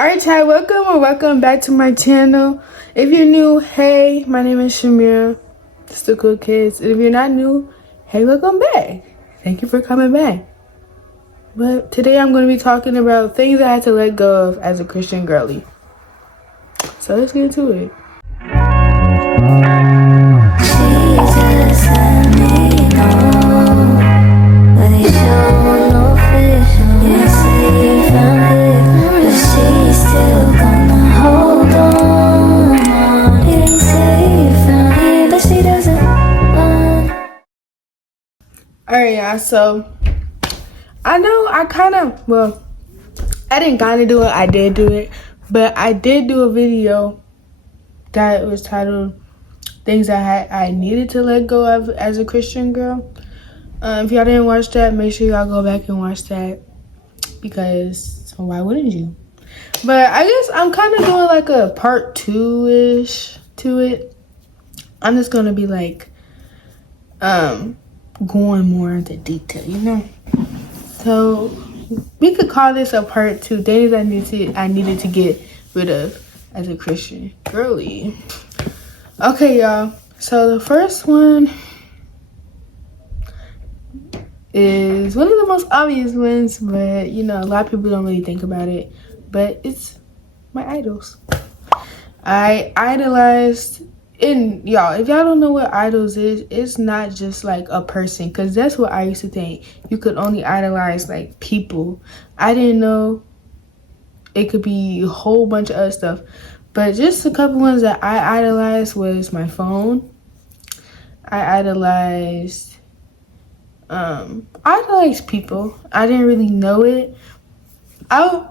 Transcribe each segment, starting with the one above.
Alright, Chad, welcome back to my channel. If you're new, hey, my name is Shamira, just the cool kids. If you're not new, hey, welcome back. Thank you for coming back. But today I'm going to be talking about things I had to let go of as a Christian girly. So let's get into it. Alright, y'all, so I know I didn't kind of do it, I did do it, but I did do a video that was titled Things I Needed to Let Go of as a Christian Girl. If y'all didn't watch that, make sure y'all go back and watch that, because why wouldn't you? But I guess I'm kind of doing like a part 2-ish to it. I'm just going to be like, going more into detail, you know? So we could call this a part 2, things I needed to get rid of as a Christian girly. Okay, y'all. So the first one is one of the most obvious ones, but you know, a lot of people don't really think about it. But it's my idols. I idolized. And y'all, if y'all don't know what idols is, it's not just like a person, because that's what I used to think. You could only idolize like people. I didn't know it could be a whole bunch of other stuff. But just a couple ones that I idolized was my phone. I idolized people. I didn't really know it. I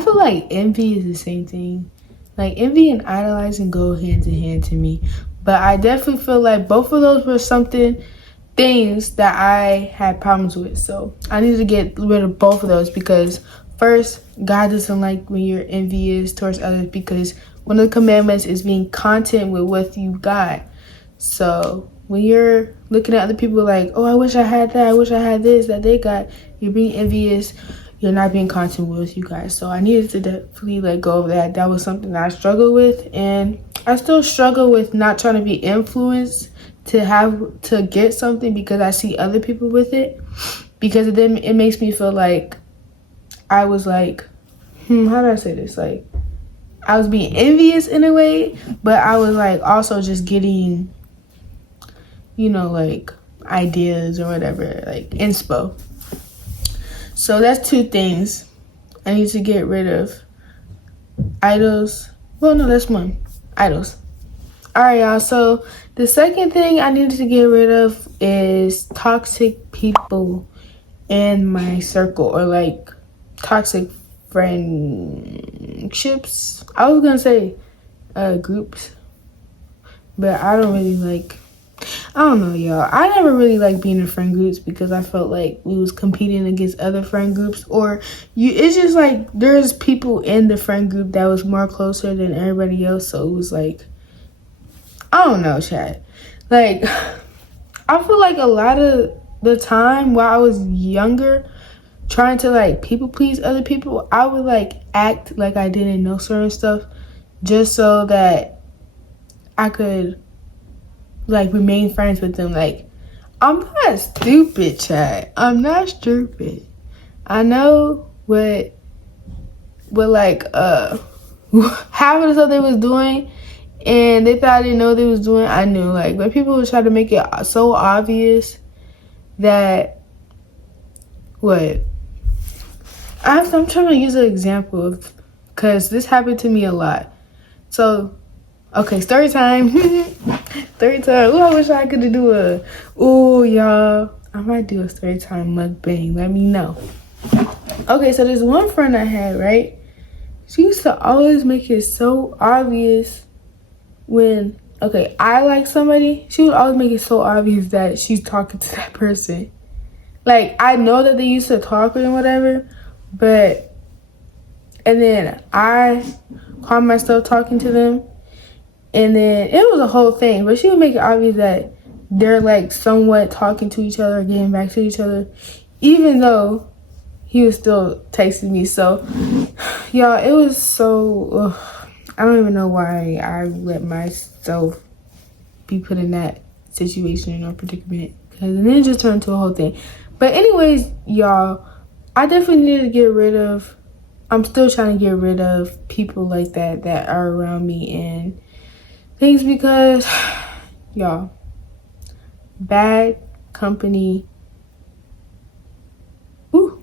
feel like envy is the same thing. Like, envy and idolizing go hand in hand to me. But I definitely feel like both of those were things that I had problems with. So I need to get rid of both of those, because first, God doesn't like when you're envious towards others, because one of the commandments is being content with what you got. So when you're looking at other people like, oh, I wish I had that, I wish I had this that they got, you're being envious. You're not being content with you guys. So I needed to definitely let go of that. That was something that I struggled with, and I still struggle with not trying to be influenced to get something because I see other people with it, because then it makes me feel like I was like, how do I say this? Like, I was being envious in a way, but I was like also just getting, you know, like ideas or whatever, like inspo. So that's 2 things I need to get rid of. Idols. Well, no, that's 1. Idols. Alright, y'all. So the second thing I needed to get rid of is toxic people in my circle, or like toxic friendships. I was gonna say groups, but I don't really like. I don't know, y'all. I never really liked being in friend groups because I felt like we was competing against other friend groups, or it's just like there's people in the friend group that was more closer than everybody else. So it was like, I don't know, chat. Like, I feel like a lot of the time while I was younger, trying to like people please other people, I would like act like I didn't know certain stuff just so that I could like remain friends with them. Like, I'm not stupid, chat. I'm not stupid. I know what like half of the stuff they was doing, and they thought I didn't know what they was doing. I knew, like, but people would try to make it so obvious that I'm trying to use an example of, because this happened to me a lot. So okay, story time. Story time. Ooh, I wish I could do y'all. I might do a story time mukbang. Let me know. Okay, so there's one friend I had, right? She used to always make it so obvious when, I like somebody. She would always make it so obvious that she's talking to that person. Like, I know that they used to talk and whatever, and then I caught myself talking to them. And then it was a whole thing, but she would make it obvious that they're like somewhat talking to each other, getting back to each other, even though he was still texting me. So Y'all, it was so, I don't even know why I let myself be put in that situation or predicament, because then it just turned into a whole thing. But anyways, y'all, I definitely need to get rid of, I'm still trying to get rid of people like that are around me and things, because y'all, bad company. Ooh.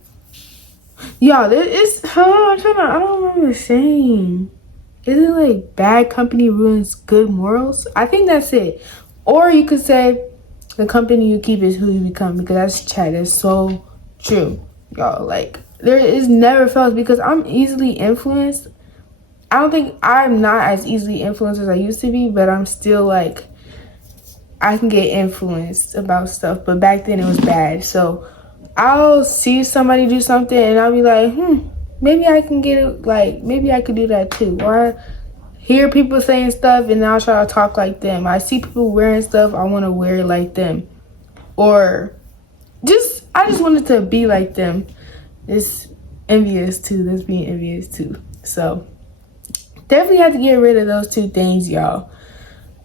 Y'all, there is, I don't remember the saying. Is it like bad company ruins good morals? I think that's it. Or you could say the company you keep is who you become, because that's chat. That's so true. Y'all, like, there is never fails, because I'm easily influenced. I don't think I'm not as easily influenced as I used to be, but I'm still like, I can get influenced about stuff. But back then it was bad. So I'll see somebody do something and I'll be like, maybe I can get it, like, maybe I could do that too. Or I hear people saying stuff and I'll try to talk like them. I see people wearing stuff, I want to wear it like them. Or I just wanted to be like them. It's envious too. That's being envious too. So definitely have to get rid of those two things, y'all.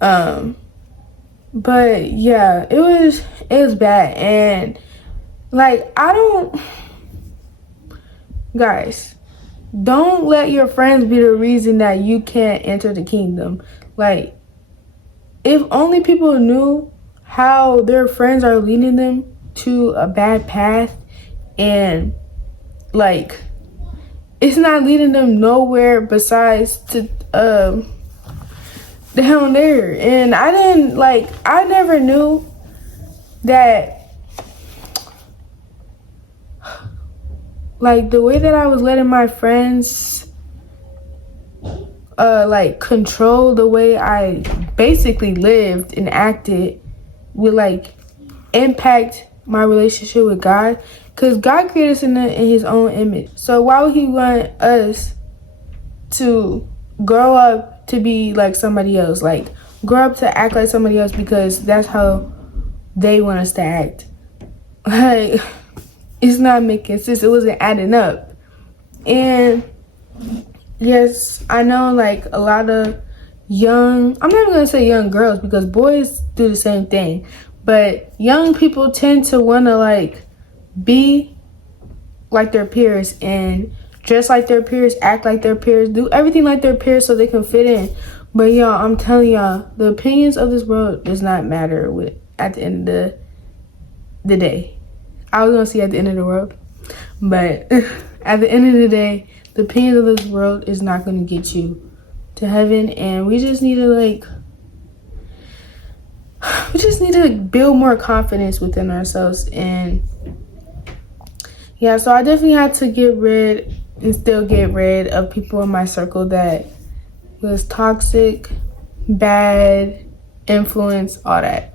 But yeah, it was bad. And like, guys, don't let your friends be the reason that you can't enter the kingdom. Like, if only people knew how their friends are leading them to a bad path, and like, it's not leading them nowhere besides to down there. And I never knew that, like, the way that I was letting my friends like control the way I basically lived and acted would like impact my relationship with God, because God created us in his own image. So why would he want us to grow up to be like somebody else, like grow up to act like somebody else because that's how they want us to act? Like, it's not making sense. It wasn't adding up. And yes, I know, like, a lot of young, I'm not even gonna say young girls, because boys do the same thing, but young people tend to want to like be like their peers and dress like their peers, act like their peers, do everything like their peers so they can fit in. But y'all, I'm telling y'all, the opinions of this world does not matter at the end of the day. I was gonna say at the end of the world, but at the end of the day, the opinions of this world is not gonna get you to heaven. And we just need to build more confidence within ourselves. And yeah, so I definitely had to get rid of people in my circle that was toxic, bad, influence, all that.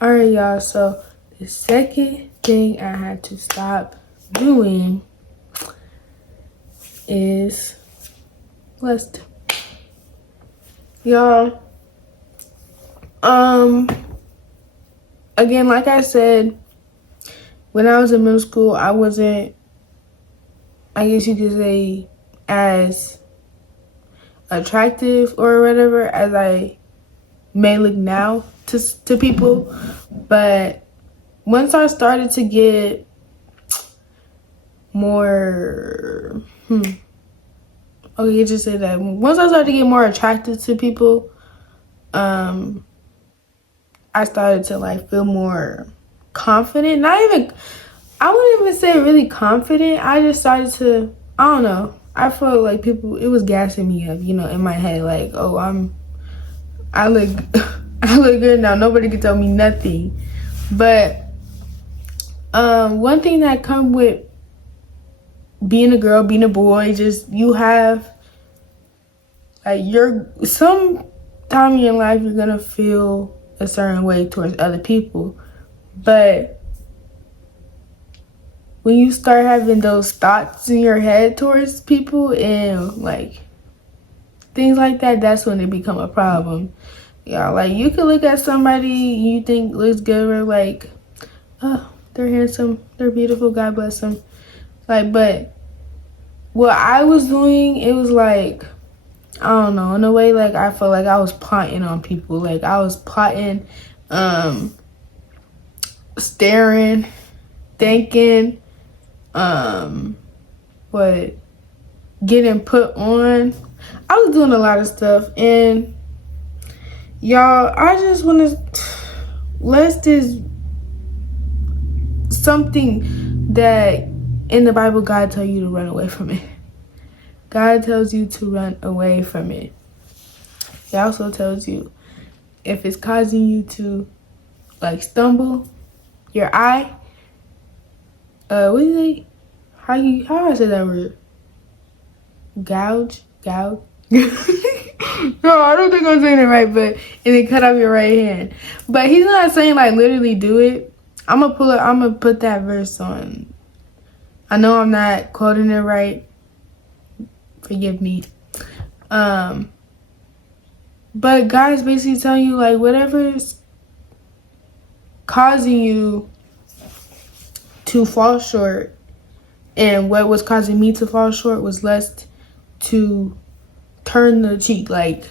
All right, y'all, so the second thing I had to stop doing is lust. Y'all, again, like I said, when I was in middle school, I wasn't, I guess you could say, as attractive or whatever as I may look now to people. But once I started to get more, okay, just say that. Once I started to get more attracted to people, I started to like feel more confident. I wouldn't even say really confident. I just started to, I don't know. I felt like people, it was gassing me up, in my head. Like, oh, I look good now. Nobody can tell me nothing. But one thing that come with being a girl, being a boy, just you have, like, some time in your life you're gonna feel a certain way towards other people. But when you start having those thoughts in your head towards people and like things like that, that's when it become a problem. Yeah, like, you can look at somebody you think looks good, or like, oh, they're handsome, they're beautiful, God bless them. Like, but what I was doing, it was like, I don't know, in a way, like, I felt like I was plotting on people. Like, I was plotting, staring, thinking, what, getting put on. I was doing a lot of stuff, and y'all, I just want to, let's just, something that in the Bible, God tells you to run away from it. God tells you to run away from it. He also tells you if it's causing you to like stumble, your eye, what do they, how do I say that word? Gouge? No, I don't think I'm saying it right, but, and then cut off your right hand. But he's not saying like literally do it. I'm gonna put that verse on. I know I'm not quoting it right. Forgive me. But God's basically telling you like whatever's causing you to fall short, and what was causing me to fall short was lust to turn the cheek, like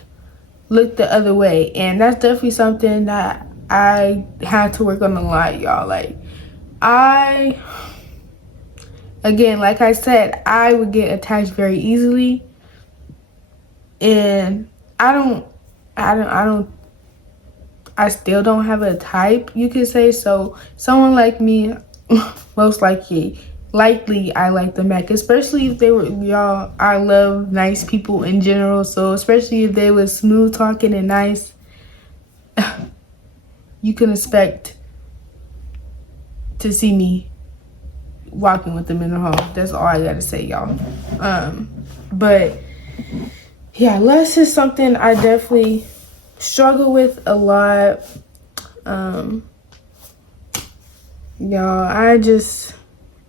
look the other way. And that's definitely something that I had to work on a lot, y'all. Like again, like I said, I would get attached very easily, and I still don't have a type, you could say. So someone like me, most likely I like them back, especially if they were, y'all, I love nice people in general. So especially if they were smooth talking and nice, you can expect to see me walking with them in the hall. That's all I gotta say, y'all. But yeah, lust is something I definitely struggle with a lot. Y'all,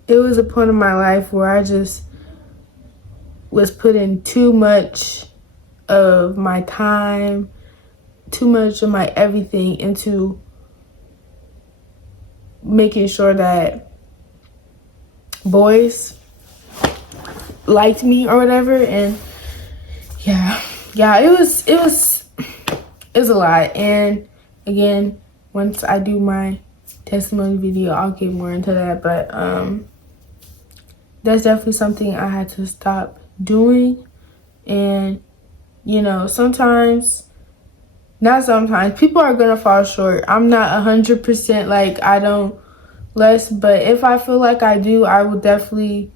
it was a point in my life where I just was putting too much of my time, too much of my everything into making sure that boys liked me or whatever. And yeah, it was a lot. And again, once I do my testimony video, I'll get more into that. But that's definitely something I had to stop doing. And not sometimes, people are gonna fall short. I'm not 100% like I don't lust, but if I feel like I do, I will definitely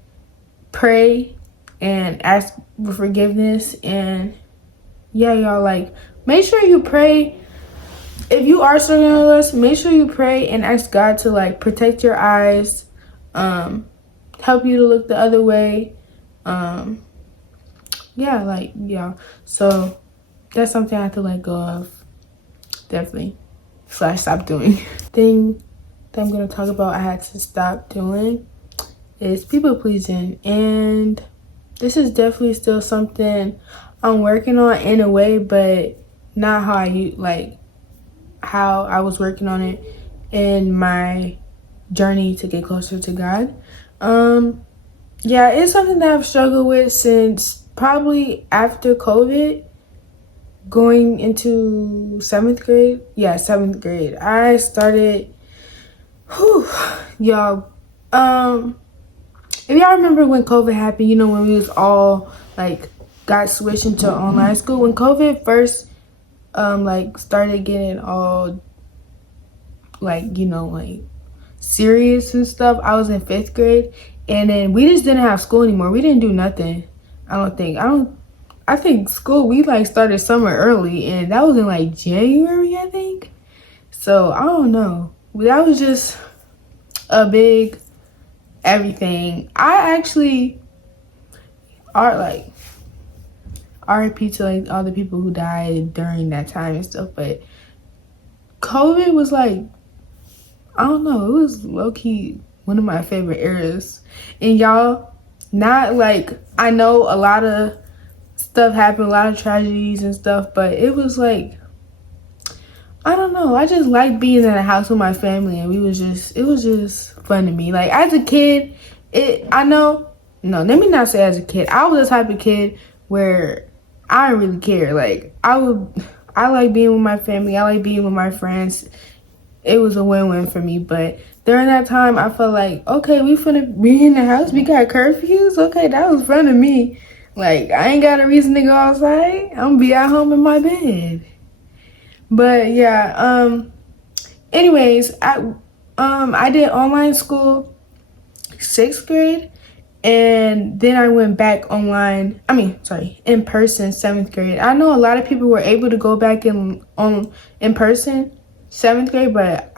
pray and ask for forgiveness. And yeah, y'all, like, make sure you pray. If you are struggling with lust, make sure you pray and ask God to like protect your eyes, help you to look the other way. So that's something I have to let go of, definitely, / stop doing. Thing that I'm gonna talk about I had to stop doing is people pleasing. And this is definitely still something I'm working on in a way, but not how I was working on it in my journey to get closer to God. It's something that I've struggled with since probably after COVID, going into 7th grade. Yeah, 7th grade. I started, y'all, if y'all remember when COVID happened, when we was all like got switched into online school, when COVID first started getting all serious and stuff, I was in 5th grade, and then we just didn't have school anymore. We didn't do nothing. I think school, we started summer early, and that was in January, I think. So I don't know. That was just a big everything. I actually RIP to all the people who died during that time and stuff, but COVID was I don't know, it was low-key one of my favorite eras. And y'all, not I know a lot of stuff happened, a lot of tragedies and stuff, but it was I don't know, I just liked being in a house with my family, and it was just fun to me. As a kid, I know no, let me not say as a kid. I was the type of kid where I didn't really care. Like, I like being with my family. I like being with my friends. It was a win-win for me. But during that time, I felt like, okay, we finna be in the house. We got curfews. Okay, that was fun to me. Like, I ain't got a reason to go outside. I'm gonna be at home in my bed. But yeah, anyways, I did online school 6th grade, and then I went back online. In person 7th grade. I know a lot of people were able to go back in person 7th grade, but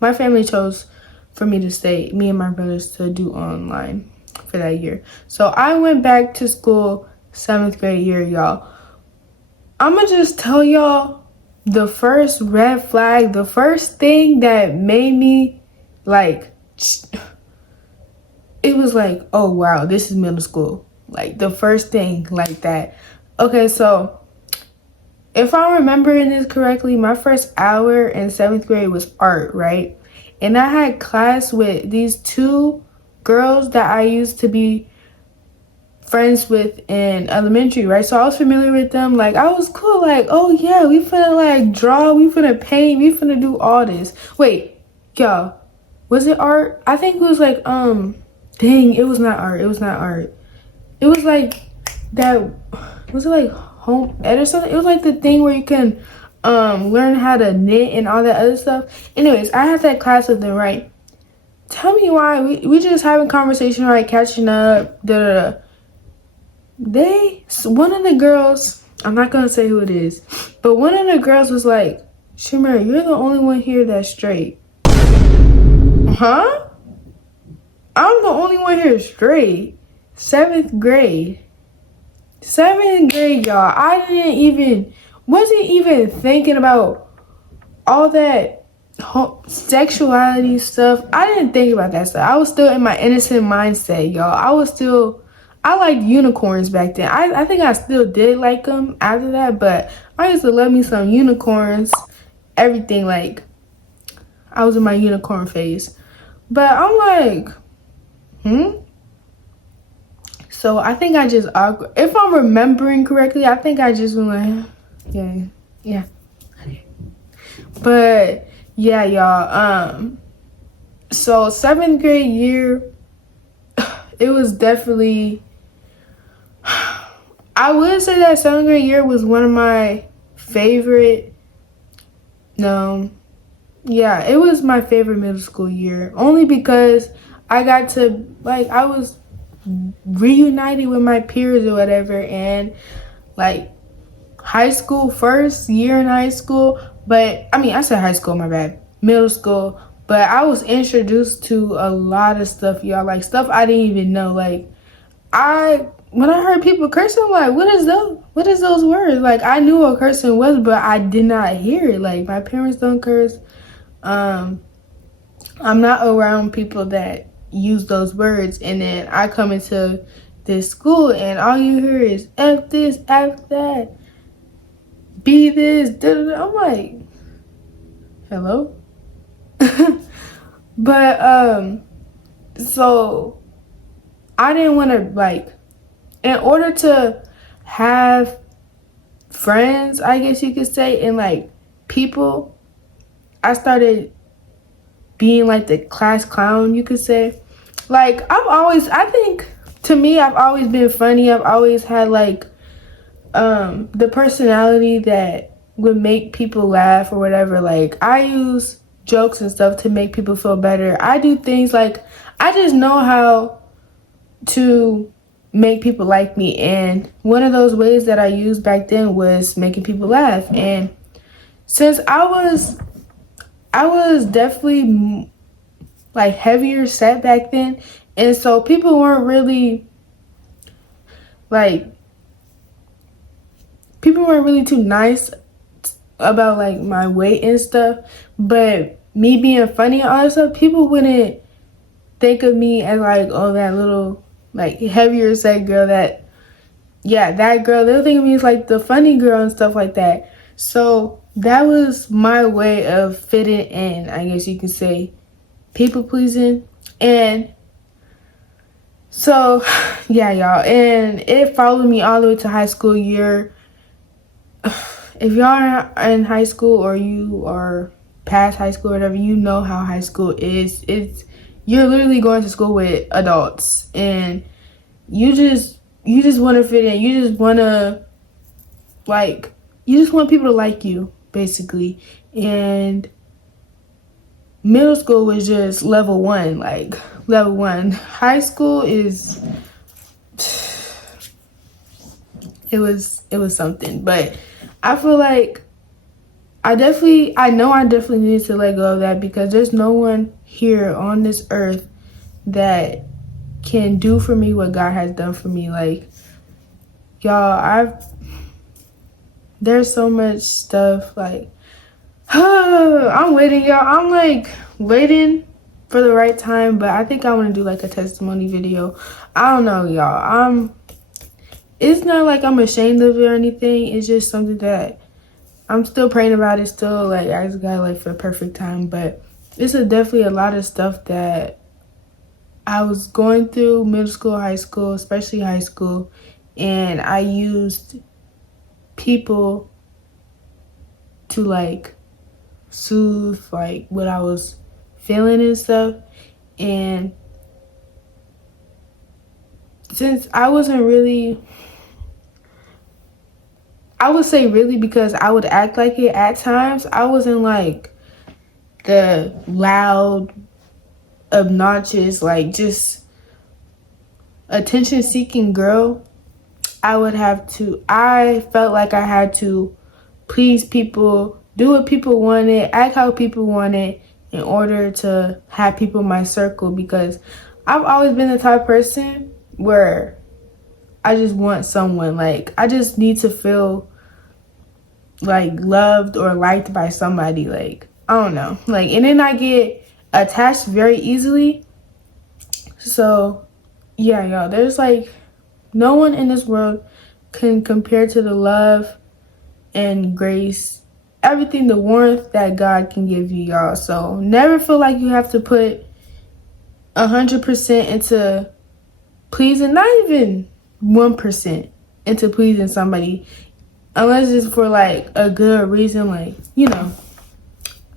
my family chose for me to stay, me and my brothers, to do online for that year. So I went back to school 7th grade year, y'all. I'm gonna just tell y'all the first red flag, the first thing that made me like, it was like, oh wow, this is middle school. Like, the first thing like that. Okay, so if I'm remembering this correctly, my first hour in 7th grade was art, right? And I had class with these two girls that I used to be friends with in elementary, right? So I was familiar with them. Like, I was cool. Like, oh yeah, we finna like draw, we finna paint, we finna do all this. Wait, y'all, was it art? I think it was like, dang, it was not art. It was not art. It was like that, was it like home ed or something? It was like the thing where you can learn how to knit and all that other stuff. Anyways, I had that class with them, right? Tell me why we just having conversation, right? Catching up, da da da. One of the girls, I'm not gonna say who it is, but one of the girls was like, Shamir, you're the only one here that's straight. Huh? I'm the only one here straight. 7th grade, y'all. Wasn't even thinking about all that sexuality stuff. I didn't think about that stuff. I was still in my innocent mindset, y'all. I liked unicorns back then. I think I still did like them after that, but I used to love me some unicorns, everything. Like, I was in my unicorn phase. But I'm like, So I think I just, if I'm remembering correctly, I think I just went like, yeah. But yeah, y'all. So 7th grade year, it was definitely, I would say that 7th grade year was one of my favorite. No, yeah, it was my favorite middle school year, only because I got to, like, I was reunited with my peers or whatever, and like high school, first year in high school, but I said high school, my bad, middle school, but I was introduced to a lot of stuff, y'all, like stuff I didn't even know. Like, when I heard people cursing, I'm like, what is those words? Like, I knew what cursing was, but I did not hear it. Like, my parents don't curse. I'm not around people that use those words, and then I come into this school and all you hear is F this, F that, be this, da da da. I'm like, hello? But so I didn't want to, like, in order to have friends, I guess you could say, and like people, I started being like the class clown, you could say. Like, I think, to me, I've always been funny. I've always had like the personality that would make people laugh or whatever. Like, I use jokes and stuff to make people feel better. I do things like, I just know how to make people like me, and one of those ways that I used back then was making people laugh. And since I was definitely like heavier set back then, and so people weren't really too nice about like my weight and stuff, but me being funny and all that stuff, people wouldn't think of me as like, oh, that little like heavier set girl, that girl. They'll think of me as like the funny girl and stuff like that. So that was my way of fitting in, I guess you could say, people pleasing. And So, yeah, y'all. And it followed me all the way to high school year. If y'all are in high school or you are past high school or whatever, you know how high school is. You're literally going to school with adults, and you just want to fit in. You just want to you just want people to like you, basically. And middle school was just level one, like level one. High school is it was something, but I feel like I know I definitely need to let go of that, because there's no one here on this earth that can do for me what God has done for me. Like, y'all, there's so much stuff, like, I'm waiting, y'all. I'm like waiting for the right time, but I think I want to do like a testimony video. I don't know, y'all. It's not like I'm ashamed of it or anything. It's just something that I'm still praying about. It still, like, I just got like for the perfect time. But it's definitely a lot of stuff that I was going through middle school, high school, especially high school, and I used people to like soothe like what I was feeling and stuff. And since I wasn't really, I would say really, because I would act like it at times. I wasn't like the loud, obnoxious, like just attention seeking girl. I felt like I had to please people, do what people wanted, act how people wanted in order to have people in my circle, because I've always been the type of person where I just want someone, like, I just need to feel like loved or liked by somebody, like, I don't know, like, and then I get attached very easily. So yeah, y'all, there's like no one in this world can compare to the love and grace, everything, the warmth that God can give you, y'all. So never feel like you have to put 100% into pleasing, not even 1% into pleasing somebody, unless it's for like a good reason, like,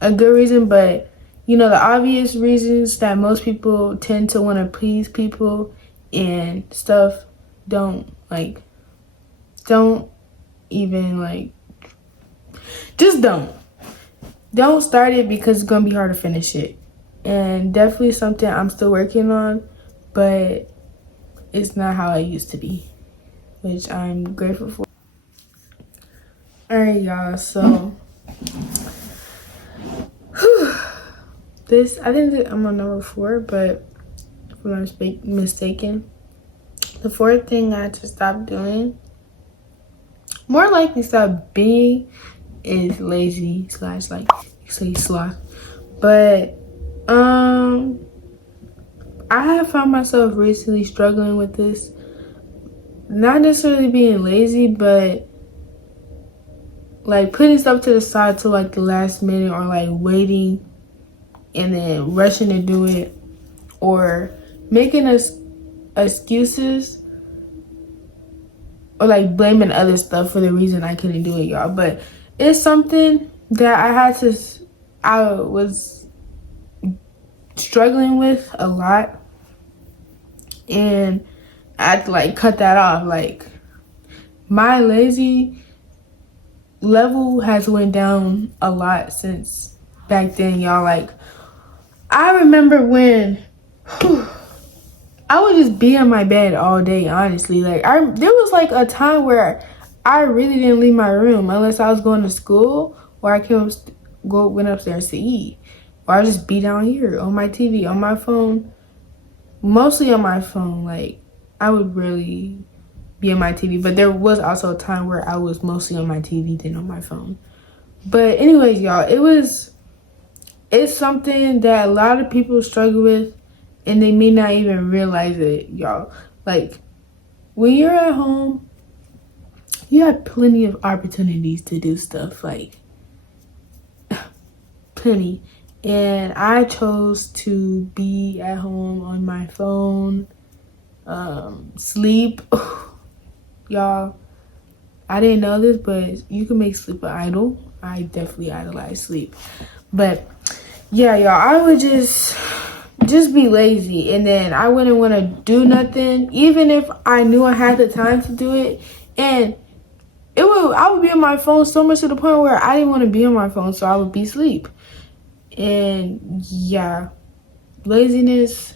a good reason. But the obvious reasons that most people tend to want to please people and stuff, don't don't even just don't start it, because it's gonna be hard to finish it. And definitely something I'm still working on, but it's not how I used to be, which I'm grateful for. All right, y'all, so I think that I'm on number 4, but if I'm not mistaken, the 4th thing I had to stop doing, more likely stop being, is lazy / like say sloth. But I have found myself recently struggling with this, not necessarily being lazy, but like putting stuff to the side to like the last minute, or like waiting and then rushing to do it, or making us excuses, or like blaming other stuff for the reason I couldn't do it, y'all. But it's something that I was struggling with a lot, and I had to like cut that off. Like, my lazy level has went down a lot since back then, y'all. Like, I remember when I would just be in my bed all day, honestly. Like, there was like a time where I really didn't leave my room unless I was going to school, or I went upstairs to eat, or I just be down here on my TV, on my phone, mostly on my phone. Like, I would really be on my TV, but there was also a time where I was mostly on my TV than on my phone. But anyways, y'all, it's something that a lot of people struggle with, and they may not even realize it, y'all. Like, when you're at home, you have plenty of opportunities to do stuff, like plenty. And I chose to be at home on my phone Sleep. Y'all, I didn't know this, but you can make sleep an idol. I definitely idolize sleep. But yeah, y'all, I would just be lazy, and then I wouldn't want to do nothing, even if I knew I had the time to do it. And I would be on my phone so much to the point where I didn't want to be on my phone, so I would be asleep. And yeah, laziness,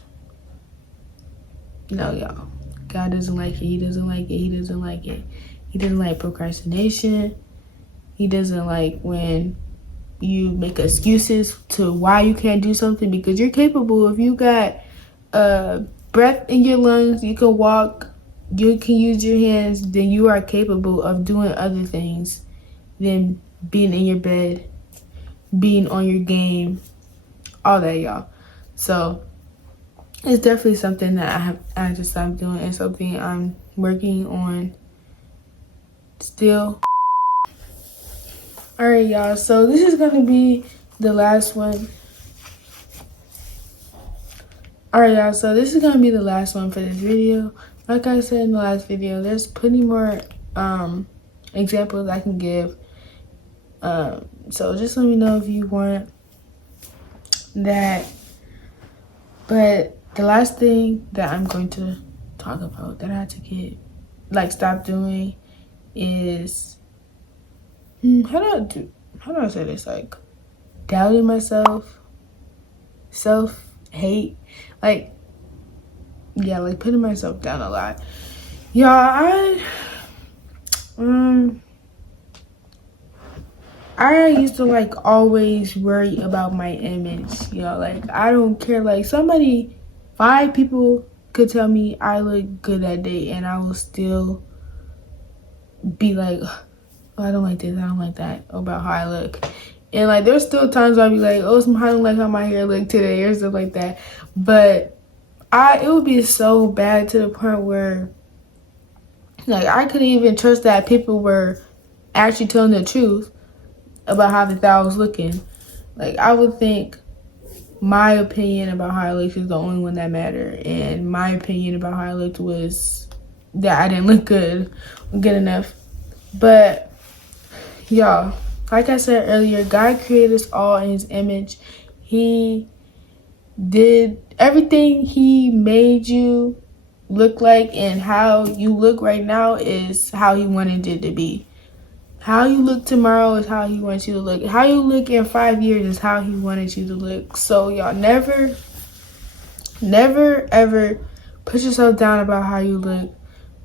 no, y'all. God doesn't like it. He doesn't like it. He doesn't like it. He doesn't like procrastination. He doesn't like when you make excuses to why you can't do something, because you're capable. If you got breath in your lungs, you can walk, you can use your hands, then you are capable of doing other things than being in your bed, being on your game, all that, y'all. So it's definitely something that I had to stop doing, and something I'm working on still. All right, y'all. So this is gonna be the last one. All right, y'all. So this is gonna be the last one for this video. Like I said in the last video, there's plenty more examples I can give. So just let me know if you want that. But the last thing that I'm going to talk about that I had to stop doing is how do I say this? Like, doubting myself, self-hate, like, yeah, like putting myself down a lot. Y'all, I used to like always worry about my image, you know, like I don't care, like 5 people could tell me I look good that day and I will still be like, oh, I don't like this, I don't like that about how I look. And like there's still times I'll be like, oh, I don't like how my hair look today or stuff like that. But it would be so bad to the point where like I couldn't even trust that people were actually telling the truth about how they thought I was looking. Like I would think my opinion about how I looked is the only one that mattered, and my opinion about how I looked was that I didn't look good enough. But y'all, like I said earlier, God created us all in his image. He did everything he made you look like, and how you look right now is how he wanted it to be. How you look tomorrow is how he wants you to look. How you look in 5 years is how he wanted you to look. So y'all never ever put yourself down about how you look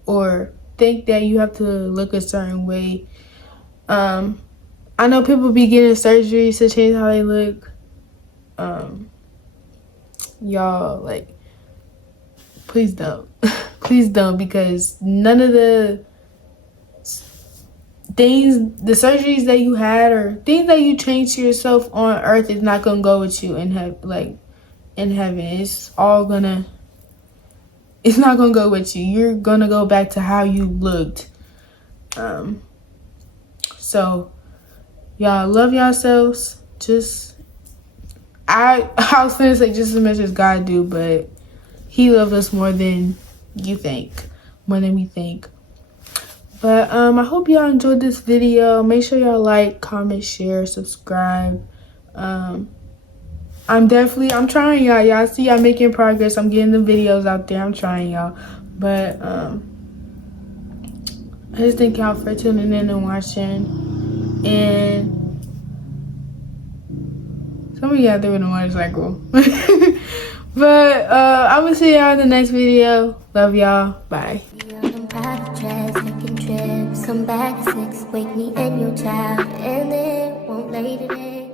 or think that you have to look a certain way. I know people be getting surgeries to change how they look. Y'all, like, please don't. Please don't, because none of the surgeries that you had or things that you changed to yourself on earth is not gonna go with you in heaven. It's not gonna go with you. You're gonna go back to how you looked. So y'all love yourselves. I was gonna say just as much as God do, but he loves us more than we think. But I hope y'all enjoyed this video. Make sure y'all like, comment, share, subscribe. I'm trying, y'all. Y'all see I'm making progress. I'm getting the videos out there. I'm trying, y'all. But I just thank y'all for tuning in and watching. And some of y'all doing the motorcycle. But I'm gonna see y'all in the next video. Love y'all. Bye. Come back at 6, wake me and your child, and it won't lay today.